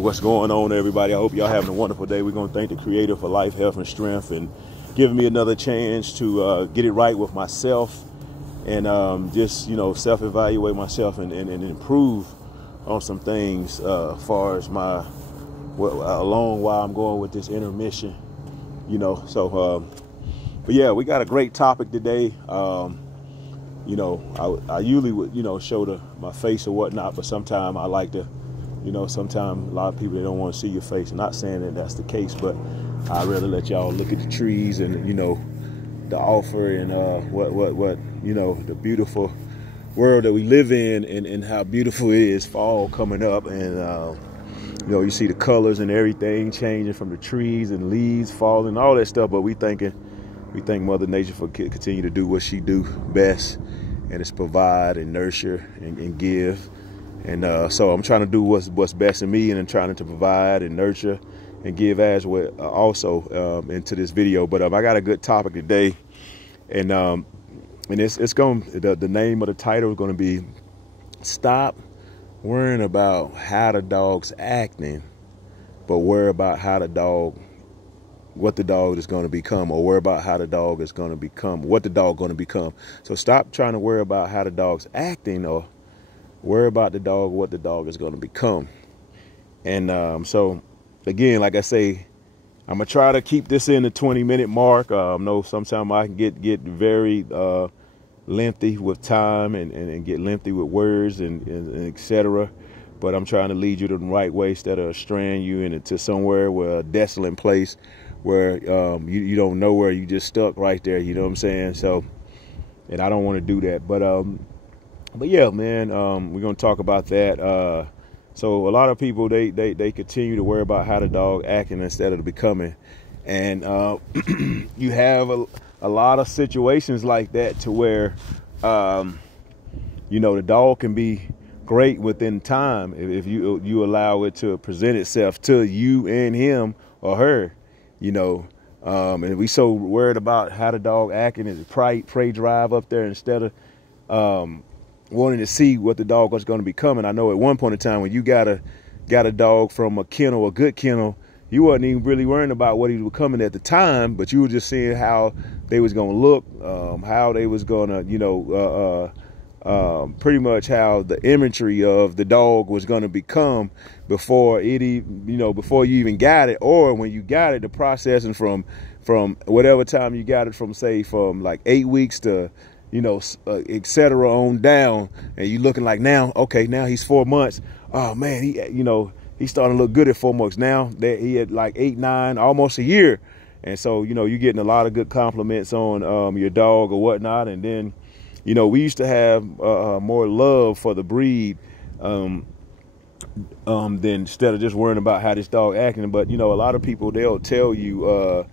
What's going on, everybody? I hope y'all having a wonderful day. We're going to thank the Creator for life, health, and strength, and giving me another chance to get it right with myself, and just self-evaluate myself and improve on some things as far as my along while I'm going with this intermission. But yeah, we got a great topic today. I usually would show my face or whatnot, but sometimes I like to. Sometimes a lot of people, they don't want to see your face. I'm not saying that that's the case, but I'd rather let y'all look at the trees and, the offer and the beautiful world that we live in and how beautiful it is, fall coming up. And, you see the colors and everything changing from the trees and leaves falling, all that stuff. But we thank Mother Nature for continue to do what she do best, and it's provide and nurture and give. And so I'm trying to do what's best in me, and I'm trying to provide and nurture and give as well also into this video. But I got a good topic today, and it's going. The name of the title is going to be "Stop Worrying About How the Dog's Acting, but Worry About what the dog is going to become, or worry about how the dog is going to become, what the dog going to become." So stop trying to worry about how the dog's acting, or worry about the dog, what the dog is going to become. And so, again, like I say, I'm going to try to keep this in the 20-minute mark. I know sometimes I can get very lengthy with time and get lengthy with words and et cetera. But I'm trying to lead you to the right way instead of straying you into somewhere where a desolate place where you don't know where you just stuck right there. You know what I'm saying? So, and I don't want to do that. But yeah, man, we're going to talk about that. So a lot of people, they continue to worry about how the dog acting instead of becoming. And you have a lot of situations like that to where, the dog can be great within time if you allow it to present itself to you and him or her, and we so worried about how the dog acting is prey drive up there instead of wanting to see what the dog was going to become. And I know at one point in time when you got a dog from a kennel, a good kennel, you wasn't even really worrying about what he was becoming at the time, but you were just seeing how they was going to look, how they was going to, pretty much how the imagery of the dog was going to become before before you even got it, or when you got it, the processing from whatever time you got it from, say, from like 8 weeks to et cetera on down, and you looking like now he's 4 months. Oh man, he's starting to look good at 4 months. Now that he had like 8, 9, almost a year, and so you're getting a lot of good compliments on your dog or whatnot. And then we used to have more love for the breed than instead of just worrying about how this dog acting. But a lot of people, they'll tell you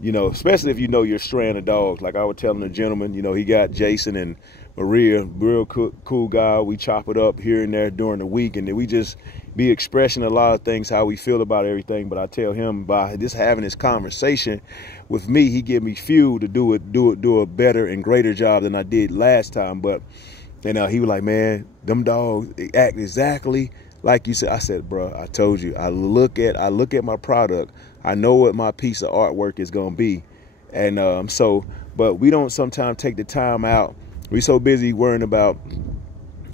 especially if your strand of dogs. Like I was telling the gentleman, he got Jason and Maria, real cool guy. We chop it up here and there during the week, and then we just be expressing a lot of things, how we feel about everything. But I tell him, by just having this conversation with me, he give me fuel to do a better and greater job than I did last time. But he was like, man, them dogs, they act exactly like you said. I said, bro, I told you, I look at my product. I know what my piece of artwork is going to be. And but we don't sometimes take the time out. We're so busy worrying about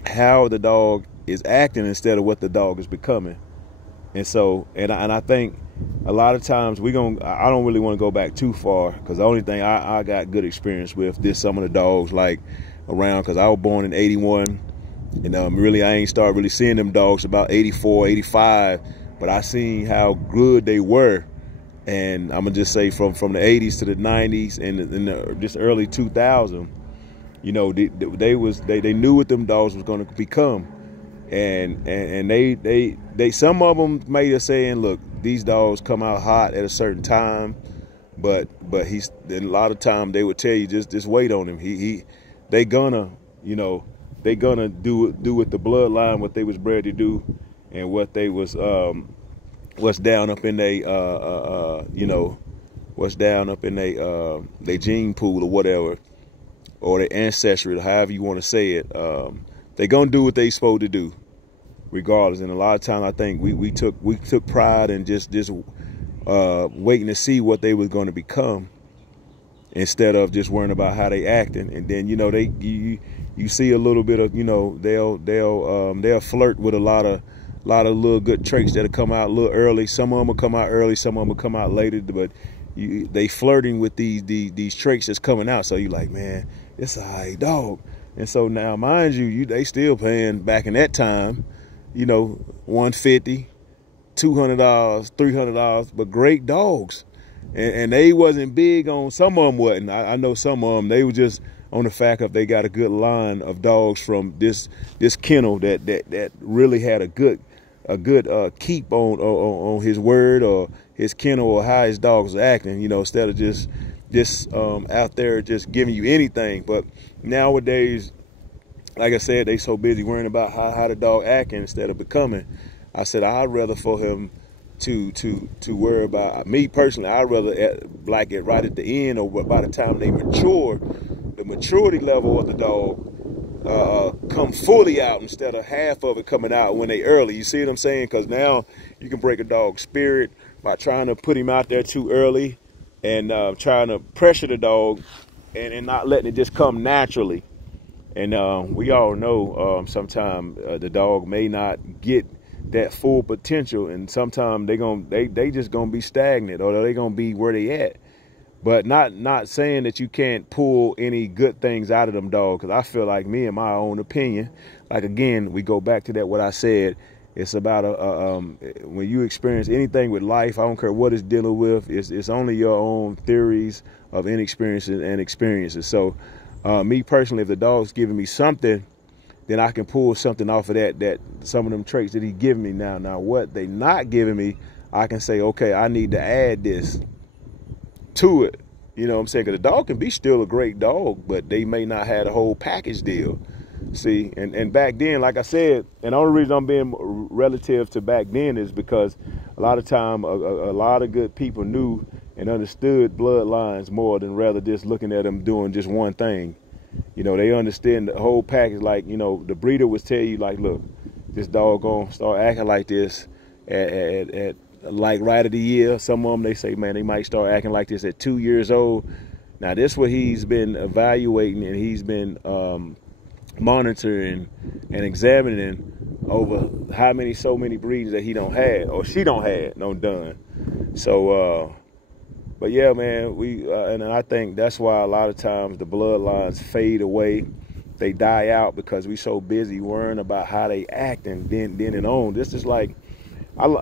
how the dog is acting instead of what the dog is becoming. And so, and I think a lot of times I don't really want to go back too far, because the only thing I got good experience with this, some of the dogs like around, because I was born in 81. And really, I ain't started really seeing them dogs about 84, 85. But I seen how good they were. And I'm going to just say from the 80s to the 90s and this early 2000s, they knew what them dogs was going to become. And they some of them made us saying, look, these dogs come out hot at a certain time. But a lot of time they would tell you, just wait on him. They gonna do with the bloodline what they was bred to do, and what they was what's down up in they gene pool or whatever, or their ancestry, or however you want to say it. They gonna do what they supposed to do. regardless. And a lot of times I think we took pride in just waiting to see what they was going to become, instead of just worrying about how they acting. And then, you know, you see a little bit of, you know, they'll flirt with a lot of little good traits that'll come out a little early. Some of them will come out early, some of them will come out later, but they flirting with these traits that's coming out. So you like, man, it's a high dog. And so now, mind you, they still paying back in that time, you know, $150, $200, $300, but great dogs. And they wasn't big on, some of them wasn't. I know some of them, they were just on the fact of they got a good line of dogs from this kennel that really had a good keep on his word or his kennel or how his dogs are acting, you know, instead of just out there just giving you anything. But nowadays, like I said, they so busy worrying about how the dog acting instead of becoming. I said I'd rather for him to worry about, me personally, I'd rather like it right at the end, or by the time they mature, the maturity level of the dog come fully out instead of half of it coming out when they early. You see what I'm saying? Because now you can break a dog's spirit by trying to put him out there too early and trying to pressure the dog and not letting it just come naturally. And we all know sometimes the dog may not get that full potential, and sometimes they just gonna be stagnant, or they gonna be where they at. But not saying that you can't pull any good things out of them dogs, because I feel like, me in my own opinion, like, again, we go back to that what I said. It's about when you experience anything with life, I don't care what it's dealing with, it's only your own theories of inexperiences and experiences. So me personally, if the dog's giving me something, then I can pull something off of that some of them traits that he giving me now. Now what they not giving me, I can say, okay, I need to add this to it. You know what I'm saying? Because the dog can be still a great dog, but they may not have the whole package deal. See, and back then, like I said, and the only reason I'm being relative to back then is because a lot of time, a lot of good people knew and understood bloodlines more than rather just looking at them doing just one thing. You know, they understand the whole package. Like, you know, the breeder would tell you, like, look, this dog gonna start acting like this at like right of the year. Some of them, they say, man, they might start acting like this at 2 years old. Now, this is what he's been evaluating, and he's been monitoring and examining over so many breeds that he don't have, or she don't have, no done. So, but yeah, man, and I think that's why a lot of times the bloodlines fade away. They die out because we so busy worrying about how they act and then and on. This is like,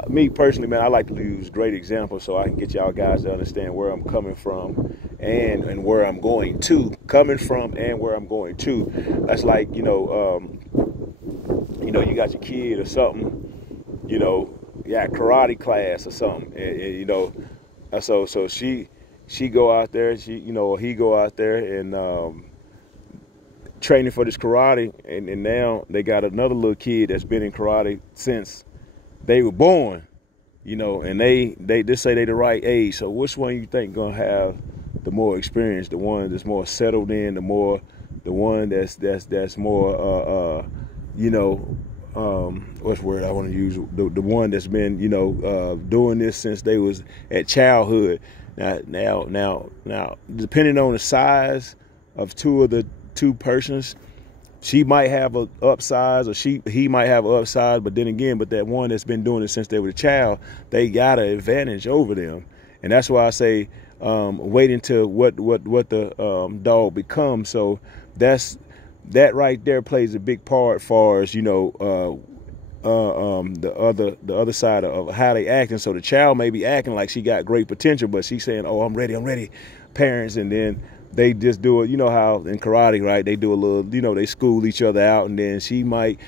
me personally, man, I like to use great examples so I can get y'all guys to understand where I'm coming from and where I'm going to. Coming from and where I'm going to. That's like, you know, you got your kid or something, you know, you got karate class or something, and you know, so she go out there, he go out there and training for this karate, and now they got another little kid that's been in karate since they were born, you know, and they just say they the right age. So which one you think gonna have the more experience? The one that's more settled in, the one that's more you know, what's the word I want to use? The one that's been, you know, doing this since they was at childhood. Now, depending on the size of two persons, she might have a upsize, or he might have an upsize. But then again, that one that's been doing it since they were a child, they got an advantage over them. And that's why I say wait until what the dog becomes. So that right there plays a big part, far as, you know, the other side of how they acting. So the child may be acting like she got great potential, but she's saying, oh, I'm ready, parents, and then they just do it. You know how in karate, right, they do a little, you know, they school each other out, and then she might,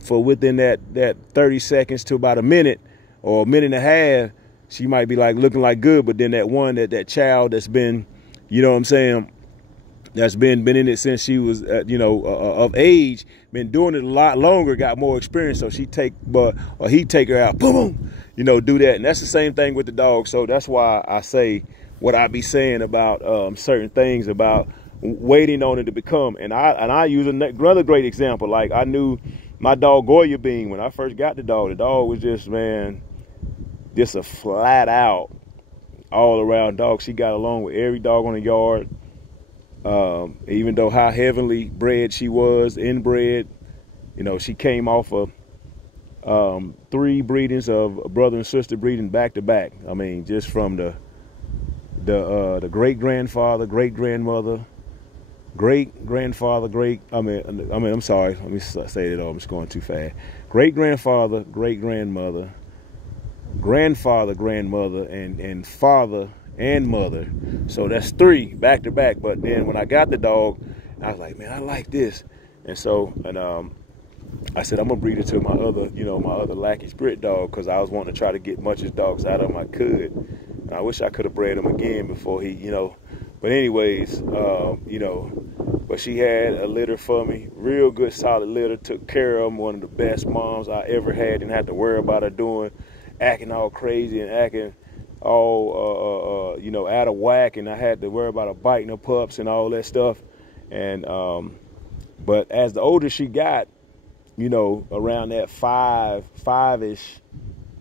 for within that 30 seconds to about a minute or a minute and a half, she might be like looking like good, but then that child that's been, you know what I'm saying, that's been in it since she was, you know, of age, been doing it a lot longer, got more experience. So he take her out, boom, boom, you know, do that. And that's the same thing with the dog. So that's why I say what I be saying about certain things about waiting on it to become. And I use another great example. Like, I knew my dog Goya Bean, when I first got the dog was just, man, just a flat out all around dog. She got along with every dog on the yard. Even though how heavenly bred she was, inbred, you know, she came off of 3 breedings of brother and sister breeding back to back. I mean, just from the great grandfather, great grandmother, great grandfather, I'm sorry, let me say it all. I'm just going too fast. Great grandfather, great grandmother, grandfather, grandmother, and father and mother. So that's 3 back to back. But then when I got the dog, I was like, man, I like this. And so, I said, I'm gonna breed it to my other, my other Lackey Brit dog, because I was wanting to try to get much as dogs out of him I could. And I wish I could have bred him again before he, But anyways, but she had a litter for me, real good, solid litter. Took care of him. One of the best moms I ever had. Didn't have to worry about her acting all crazy and acting all, out of whack. And I had to worry about her biting her pups and all that stuff. And but as the older she got, around that five-ish,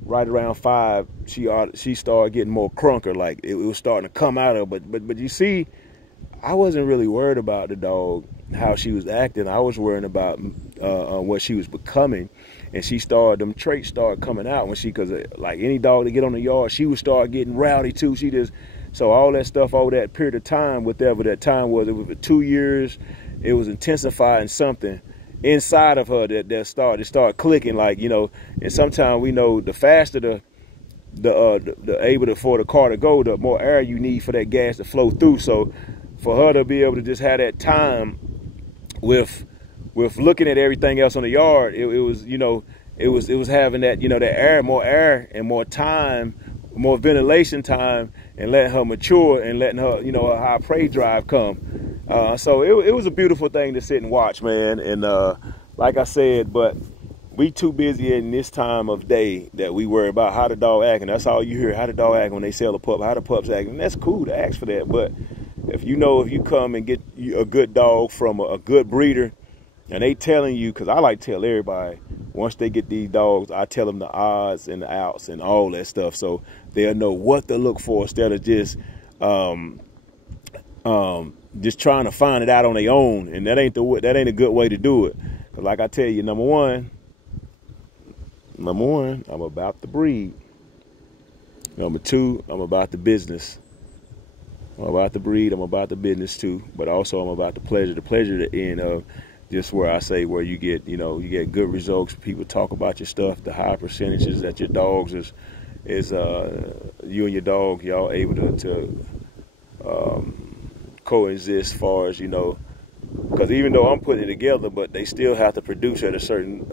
right around 5, she started getting more crunker, like it was starting to come out of her. But you see, I wasn't really worried about the dog, how she was acting. I was worrying about what she was becoming, and them traits started coming out because like any dog that get on the yard, she would start getting rowdy too. So all that stuff over that period of time, whatever that time was, it was 2 years, it was intensifying something inside of her that started clicking, like, and sometimes we know the faster for the car to go, the more air you need for that gas to flow through. So for her to be able to just have that time with looking at everything else on the yard, it was having that, that more air and more time, more ventilation time, and letting her mature and letting her, her high prey drive come. So it was a beautiful thing to sit and watch, man. And like I said, but we too busy in this time of day that we worry about how the dog acting. That's all you hear, how the dog acting when they sell a pup, how the pup's acting. And that's cool to ask for that. But if you come and get a good dog from a good breeder, and they telling you, because I like to tell everybody, once they get these dogs, I tell them the odds and the outs and all that stuff, so they'll know what to look for instead of just trying to find it out on their own. And that ain't a good way to do it. Because like I tell you, number one, I'm about the breed. Number 2, I'm about the business. I'm about the breed, I'm about the business too, but also I'm about the pleasure. The pleasure at the end of just where I say where you get, you get good results. People talk about your stuff, the high percentages that your dogs is you and your dog, y'all able to coexist as far as, because even though I'm putting it together, but they still have to produce at a certain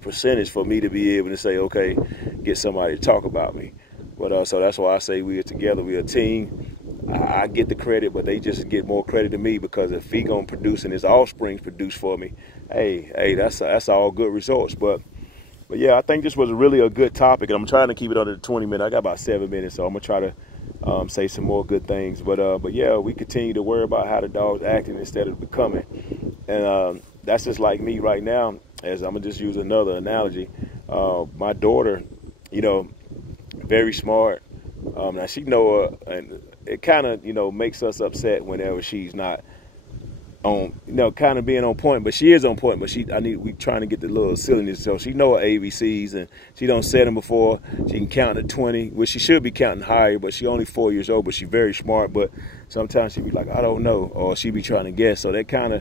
percentage for me to be able to say, okay, get somebody to talk about me. But so that's why I say we are together, we are a team. I get the credit, but they just get more credit than me, because if he gonna produce and his offsprings produce for me, hey, that's all good results. But yeah, I think this was really a good topic, and I'm trying to keep it under the 20 minutes. I got about 7 minutes, so I'm gonna try to say some more good things. But yeah, we continue to worry about how the dog's acting instead of becoming, and that's just like me right now. As I'm gonna just use another analogy, my daughter, very smart. Now she know and it kind of, makes us upset whenever she's not on, kind of being on point. But she is on point. But we trying to get the little silliness. So she know her ABCs, and she don't set them before. She can count to 20, which she should be counting higher. But she only 4 years old. But she's very smart. But sometimes she be like, I don't know, or she be trying to guess. So that kind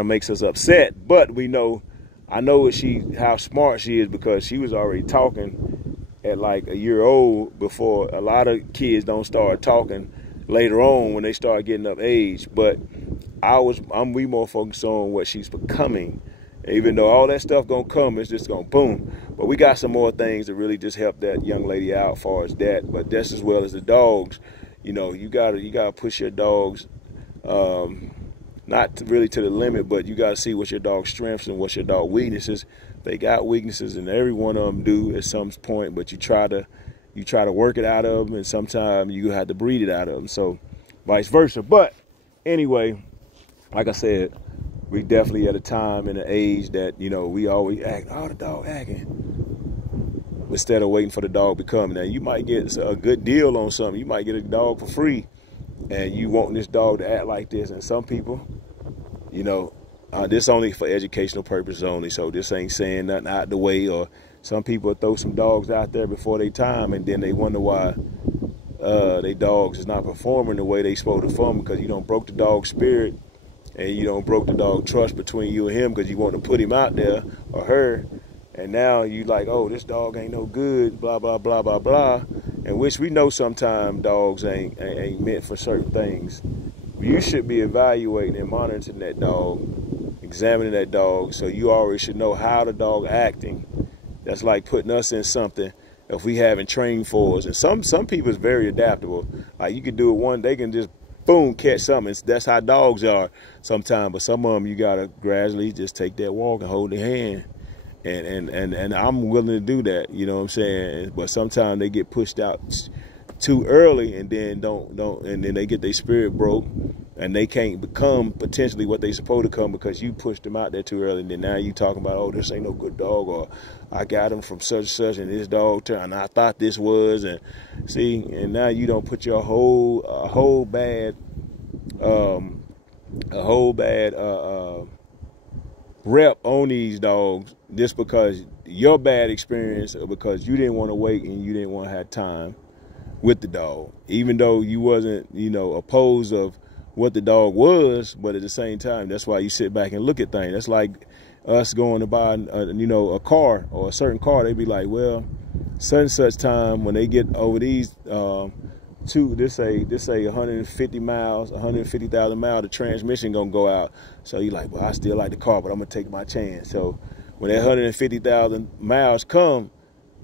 of makes us upset. But we know, I know how smart she is, because she was already talking at like a year old, before a lot of kids don't start talking later on when they start getting up age. But we more focused on what she's becoming. Even though all that stuff gonna come, it's just gonna boom. But we got some more things to really just help that young lady out as far as that. But just as well as the dogs, you gotta push your dogs, not really to the limit, but you gotta see what your dog's strengths and what your dog's weaknesses. They got weaknesses, and every one of them do at some point, but you try to work it out of them, and sometimes you have to breed it out of them, so vice versa. But anyway, like I said, we definitely at a time in an age that, you know, we always act, oh, the dog acting, instead of waiting for the dog to come. Now, you might get a good deal on something. You might get a dog for free, and you want this dog to act like this. And some people, you know, this only for educational purposes only, so this ain't saying nothing out the way. Or some people throw some dogs out there before they time, and then they wonder why they dogs is not performing the way they supposed to perform, because you don't broke the dog's spirit, and you don't broke the dog trust between you and him, because you want to put him out there or her, and now you like, oh, this dog ain't no good, blah blah blah blah blah, and which we know sometimes dogs ain't meant for certain things. You should be evaluating and monitoring that dog, examining that dog, so you already should know how the dog acting. That's like putting us in something if we haven't trained for us. And some people is very adaptable. Like you can do it one, they can just boom, catch something. That's how dogs are sometimes. But some of them, you gotta gradually just take that walk and hold their hand. And I'm willing to do that, you know what I'm saying? But sometimes they get pushed out too early, and then and then they get their spirit broke, and they can't become potentially what they supposed to become because you pushed them out there too early. And then now you talking about, oh, this ain't no good dog, or I got him from such and such, and this dog turned, and I thought this was, and see, and now you don't put your whole bad rep on these dogs just because your bad experience, or because you didn't want to wait and you didn't want to have time with the dog, even though you wasn't, you know, opposed of what the dog was. But at the same time, that's why you sit back and look at things. That's like us going to buy, you know, a car or a certain car. They be like, well, such and such time when they get over these this say 150 miles, 150,000 miles, the transmission gonna go out. So you like, well, I still like the car, but I'm gonna take my chance. So when that 150,000 miles come,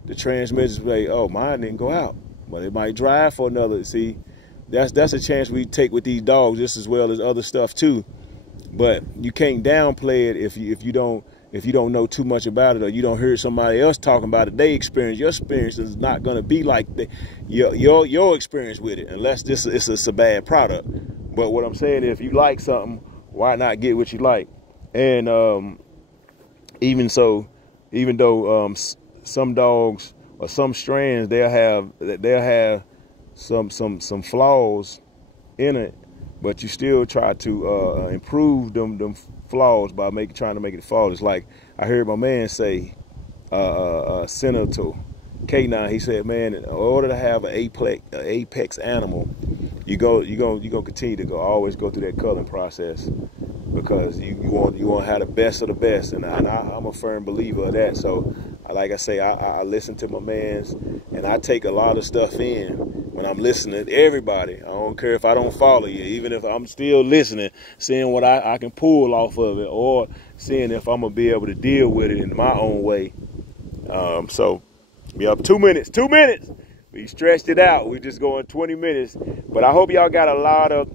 the transmission say, oh, mine didn't go out, but it might drive for another. See, that's a chance we take with these dogs, just as well as other stuff too. But you can't downplay it if you don't know too much about it, or you don't hear somebody else talking about it. They experience. Your experience is not gonna be like your experience with it, unless it's a bad product. But what I'm saying is, if you like something, why not get what you like? And even though some dogs or some strands, they'll have some flaws in it, but you still try to improve them flaws by trying to make it flawless. Like I heard my man say, Senator K9, he said, man, in order to have an apex animal, you gonna continue to always go through that culling process, because you want to have the best of the best, and I'm a firm believer of that. So like I say, I listen to my mans, and I take a lot of stuff in when I'm listening to everybody. I don't care if I don't follow you, even if I'm still listening, seeing what I can pull off of it, or seeing if I'm gonna be able to deal with it in my own way. So we up 2 minutes. We stretched it out. We just going 20 minutes, but I hope y'all got a lot of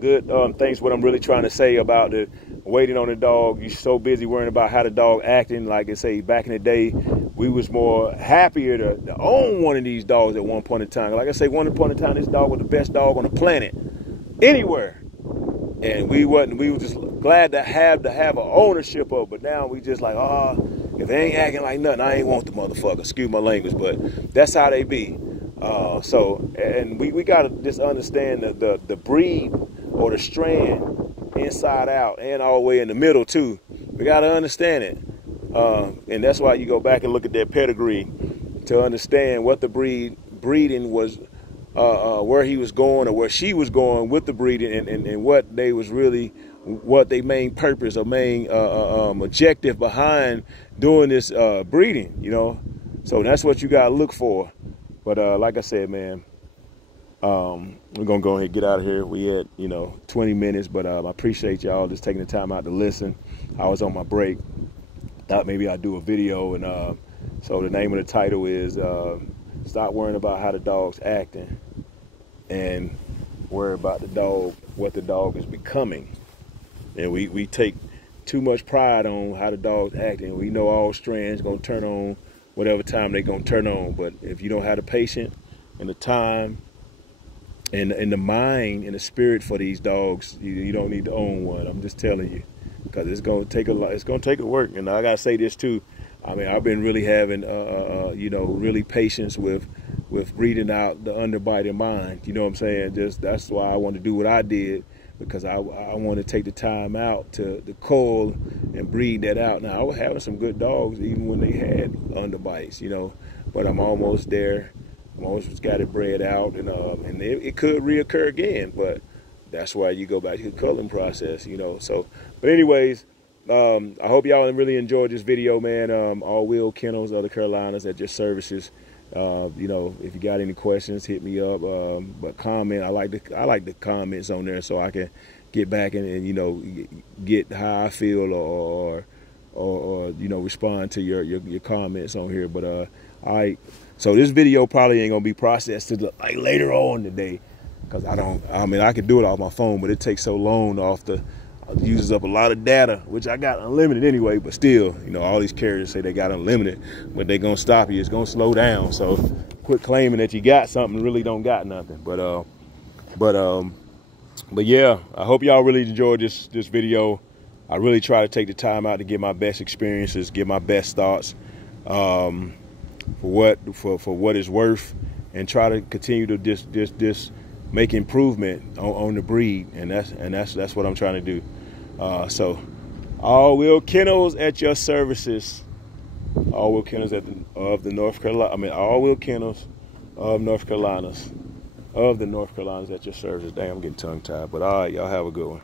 good things. What I'm really trying to say about the waiting on the dog. You're so busy worrying about how the dog acting. Like I say, back in the day, we was more happier to own one of these dogs at one point in time. Like I say, one point in time, this dog was the best dog on the planet, anywhere. And we were just glad to have an ownership of. But now we just like, if they ain't acting like nothing, I ain't want the motherfucker. Excuse my language, but that's how they be. And we gotta just understand the breed or the strand inside out and all the way in the middle too. We gotta understand it. And that's why you go back and look at their pedigree to understand what the breeding was, where he was going or where she was going with the breeding, and what they was really, what their main purpose or main objective behind doing this breeding, you know. So that's what you gotta look for. But like I said, man, we're gonna go ahead and get out of here. We had 20 minutes, but I appreciate y'all just taking the time out to listen. I was on my break. Thought maybe I'd do a video, and so the name of the title is Stop Worrying About How the Dog's Acting and Worry About the Dog, what the dog is becoming. And we take too much pride on how the dog's acting. We know all strands gonna turn on whatever time they gonna turn on, but if you don't have the patience and the time and the mind and the spirit for these dogs, you don't need to own one. I'm just telling you. because it's gonna take a lot. It's gonna take a work. And I gotta say this too. I mean, I've been really having, you know, really patience with breeding out the underbite in mind. You know what I'm saying? Just that's why I want to do what I did, because I want to take the time out to coil and breed that out. Now I was having some good dogs even when they had underbites, you know, but I'm almost there. I'm almost got it bred out, and it could reoccur again, but that's why you go back to the culling process, you know. So, but anyways, I hope y'all really enjoyed this video, man. All Will Kennels of the Carolinas at your services. You know, if you got any questions, hit me up. But comment. I like the comments on there, so I can get back and you know, get how I feel, or you know, respond to your comments on here. But all right. So this video probably ain't gonna be processed till like later on today, because I mean, I could do it off my phone, but it takes so long uses up a lot of data, which I got unlimited anyway, but still, you know, all these carriers say they got unlimited, but they're gonna stop you. It's gonna slow down. So quit claiming that you got something, really don't got nothing. But yeah, I hope y'all really enjoyed this video. I really try to take the time out to get my best experiences, get my best thoughts, for what it's worth, and try to continue to just make improvement on the breed, and that's what I'm trying to do. So All Will Kennels at your services. All Will Kennels of the North Carolina. I mean, All Will Kennels of North Carolinas, of the North Carolinas at your services. Dang, I'm getting tongue tied, but all right, y'all have a good one.